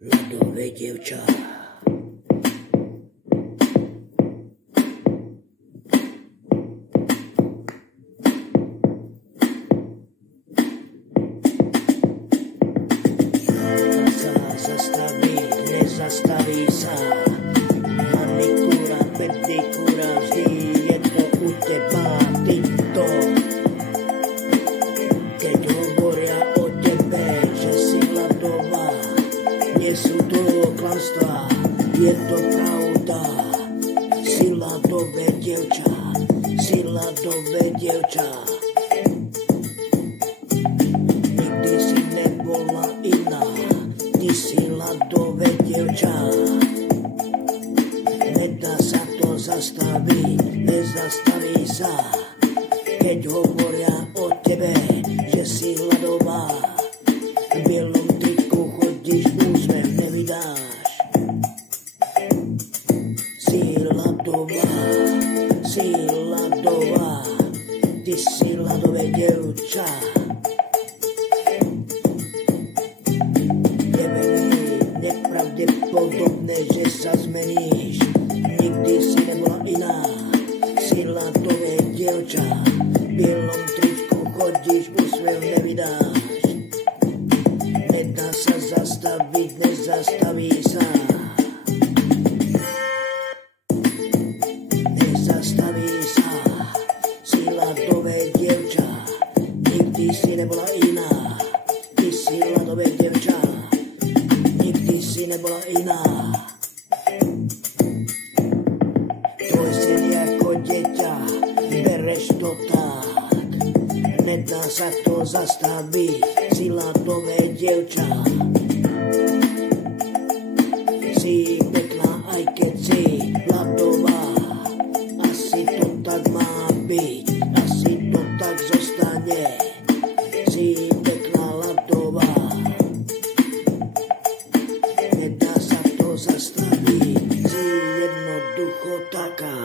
Ľadové dievča. Nezastaví sa, manikúra, pedikúra, vždy je to u teba, ty to. Keď hovoria o tebe, že si ľadová, nie sú to klamstvá, je to pravda. Si ľadové dievča, si ľadové dievča. Nikdy si nebola iná, ty si ľadové dievča. Nedá sa to zastaviť, nezastaví sa. Keď hovoria o tebe, že si ľadová, v bielom triku chodíš, úsmev nevydáš. Si ľadová, ty si ľadové dievča. Nepravdepodobné, že sa zmeníš, nikdy si nebola iná, si ľadové dievča, v bielom tričku chodíš, úsmev nevydáš. Nedá sa zastaviť, nezastaví sa. Nezastaví sa, si ľadové dievča, nikdy si nebola iná, ty si ľadové dievča. Nikdy si nebola iná. Tvoj syn ako dieťa, bereš to tak. Nedá sa to zastaviť, si ľadové dievča. Si pekná, aj keď si ľadová. Asi to tak má byť, asi to tak zostane. Si pekná, ľadová. Nedá sa to zastaviť, si jednoducho taká.